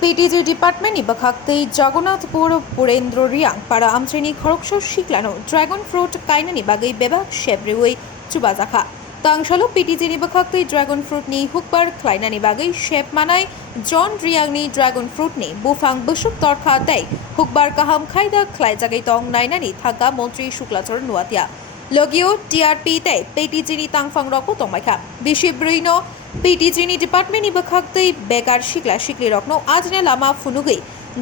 PTG डिपार्टमेंटनि बाखाक्तै Jagannathpur Purendra रियां para amtreni khorokso shiklano dragon fruit kainani bagai bebak shebriwi chubazakha tangshalo PTG ni baखाक्तै dragon fruit ni HUKBAR khlainani bagai shep manai John Riang ni dragon fruit ni bufang busuk torkha dai HUKBAR kaham khaida khlai jagai tong nainani thaka MONTRI SUKlA NOATIA Logio TRP tei PTG ni tangfang rokko tongmaikha bishibrino PTG ni department ni baखाक्तै bekar sikla sikli rokno ajne lama funugi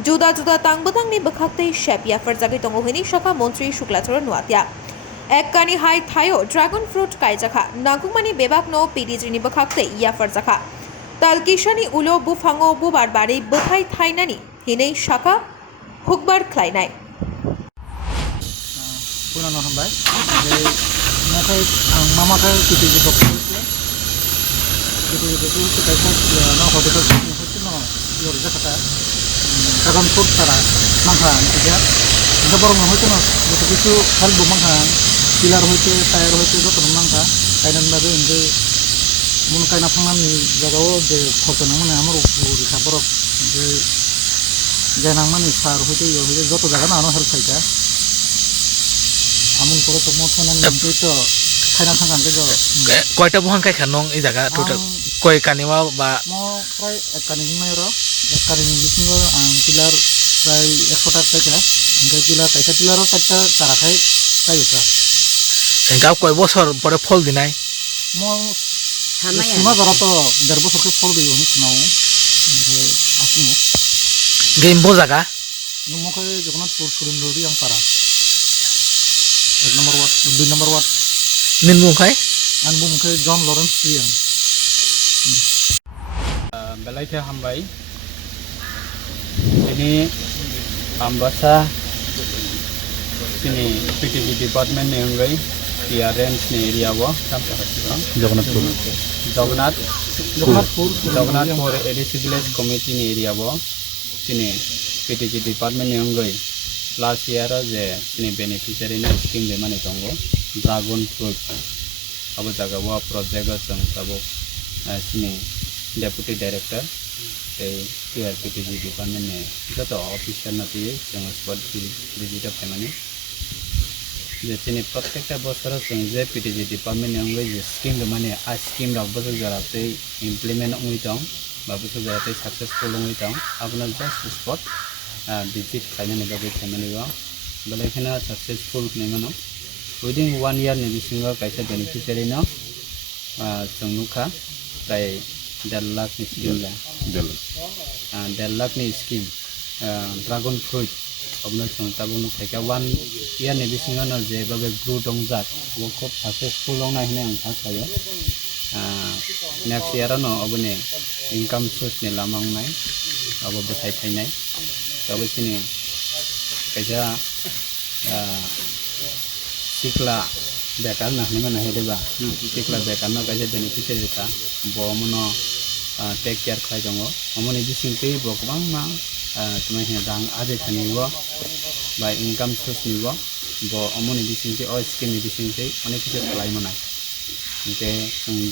juda juda tangbutang ni baखाक्तै shepia farjagai tongo hini shaka MONTRI SUKlA NOATIA ekkani hai thayo dragon fruit kaijakha nangkungmani bebakno PTG ni baखाक्तै ya farjakha talkishani ulo bufango bubar bari bothai thainani hinei shaka HUKBAR khlainai पुरानो हमबाय नाथाय आं मा माखौ PTG बक्सखौ PTG बक्सखौ कायसा न हबेखौ हচ্ছে न लरि जाखाता dragon fruit तारा मांखा निजा इनका बरं हচ্ছে न যত কিছু হেল্প মাংখা পিলার হইতে টায়ার হইতে যত মাংখা কাইনান বাদে ইনকে মন কাইনা ফাंगनानि জায়গাও যে খরচ মানে আমার রিসা বরক যে জানাং মানে সার হইতে যত জায়গা না হেল্প খাইতা আমন করে তো মথনানি তো খাইনা থাকান কে কয়টা বহান খাই খানং এই জায়গা টোটাল কয় কানিমা বা মো প্রায় এক কানি মাইরা এক কানি বিসিং আং পিলার প্রায় 100 টা টাকা আঙ্গে পিলার কাইটা পিলারও কাটটা তারা খাই তাইটা এঙ্কা কয় বছর পরে ফল দিনাই মো সীমা ধরা তো 1.5 বছরকে ফল দিও নাও যে আসিমু গেম বো জায়গা মকে জগন্নাথপুর সুরেন্দ্রদি আং পারা 1 নম্বর ওয়ার্ড 2 নম্বর ওয়ার্ড নিনবুং খাই আনবুং খাই জন লরেন্স রিয়াং बेलाइथे हामबाय दिनै आम्बासा दिनै PTG डिपार्टमेंट नि अनगायै CHARAN नि एरियाआव जगन्नाथपुर एडिसि भिलेज कमिटि नि एरियाआव दिनै PTG डिपार्टमेंट नि अनगायै लास्ट इयार जे दिनै बेनिफिशियारि नि स्कीम बे माने दङ ड्रागन फ्रुट अब जागाव प्रोजेक्ट जों तबो दिनै Deputy Director PTG Department ने जत ऑफिसर नती जों स्पॉट विजिट खालामनानै जेने प्रत्येकटा बছर जों जे PTG Department ने अंगै जे स्कीम माने आ स्कीम रावबो जाराते इमप्लिमेंट अंगै दं बाबो जाराते सक्सेसफुल अंगै दं आपना जस्ट स्पॉट विजिट खालामनानै बागै खालामनानै बा बेलेखना सक्सेसफुल नेमानो विदिन 1 year ने बिसिङाव कायसा बेनिफिशियारि न जों नुखा प्राय 1.5 lakh ni scheme la 1.5 lakh ni scheme dragon fruit obna song tabung theka 1 year ni bisinga na je babe grow dong jat wo khop successful ong na hine ang thasayo next year no obne income source ni lamang nai abo bethai thainai tabe sini kaisa SUKlA bekar na hine mana hedeba SUKlA bekar na kaisa beneficiary ka bo mono take care khai dong amoni bisingtei bo kwbang ma tumai he dang aje thanibo by income source nibo bo amoni bisingtei o scheme ni bisingtei onek kichu khlai manai inte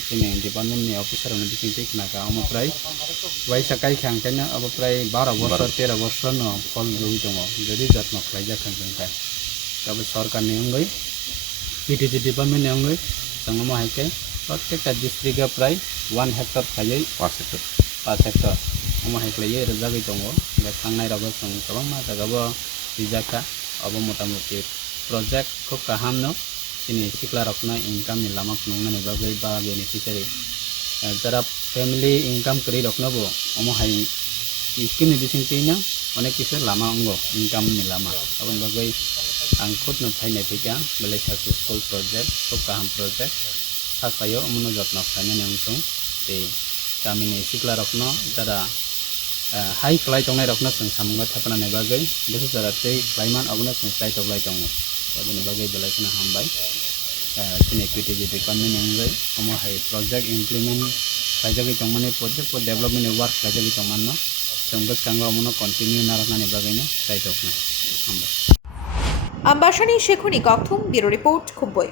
tine department ni officer ni bisingtei knaka amo prai wai sakai khang kaina abo prai 12 বছর 13 বছর no ফল রই dong jodi jatno khlai ja khang kai tabe sarkar ni angai PTG department ni angai sangmo haike प्रत्येकटा डिस्ट्रिक्टआ प्राय 1 Hector खायै 5 Hector अमा हेक्लायै रजागै दङ बे थांनाय रावबो जों गोबां मा जागाबो रिजाखा अब मोटामोटी प्रोजेक्ट खौ काहामनो दिनै SUKlA रखना इनकाम नि लामा खुंनानै बागै बा बेनिफिशियारि जरा फैमिली इनकाम करि रखनबो अमा हाय स्कीम नि बिसिंतिना अनेक किसु लामा अंगो इनकाम नि लामा अबन बागै आं खुद न फाइनाय फैका बेले सक्सेसफुल प्रोजेक्ट खौ काहाम प्रोजेक्ट थाखायो अमनो जत्न खालामनानै आंखौ बे गामिनि SUKlA रखनो जरा हाई क्लाइ दंनाय रखनो जों सामंगा थाफानानै बागै बेखौ जराते क्लाइमान अबनो जों साइ दग्लाय दङ अबनो बागै बेलायखौनो हामबाय दिनै PTG डिपार्टमेन्ट अंगै अमो हाई प्रोजेक्ट इमप्लिमेंट खालामजागै दं माने प्रोजेक्ट फर डेभलपमेन्ट वर्क खालामजागै दं मानो जों बसकांगो अमनो कन्टिन्यू नारनानै बागैनो साइ दग्लाय हामबाय आम्बासानि शेखुनि कक्थुम ब्यूरो रिपोर्ट खुम्पुई।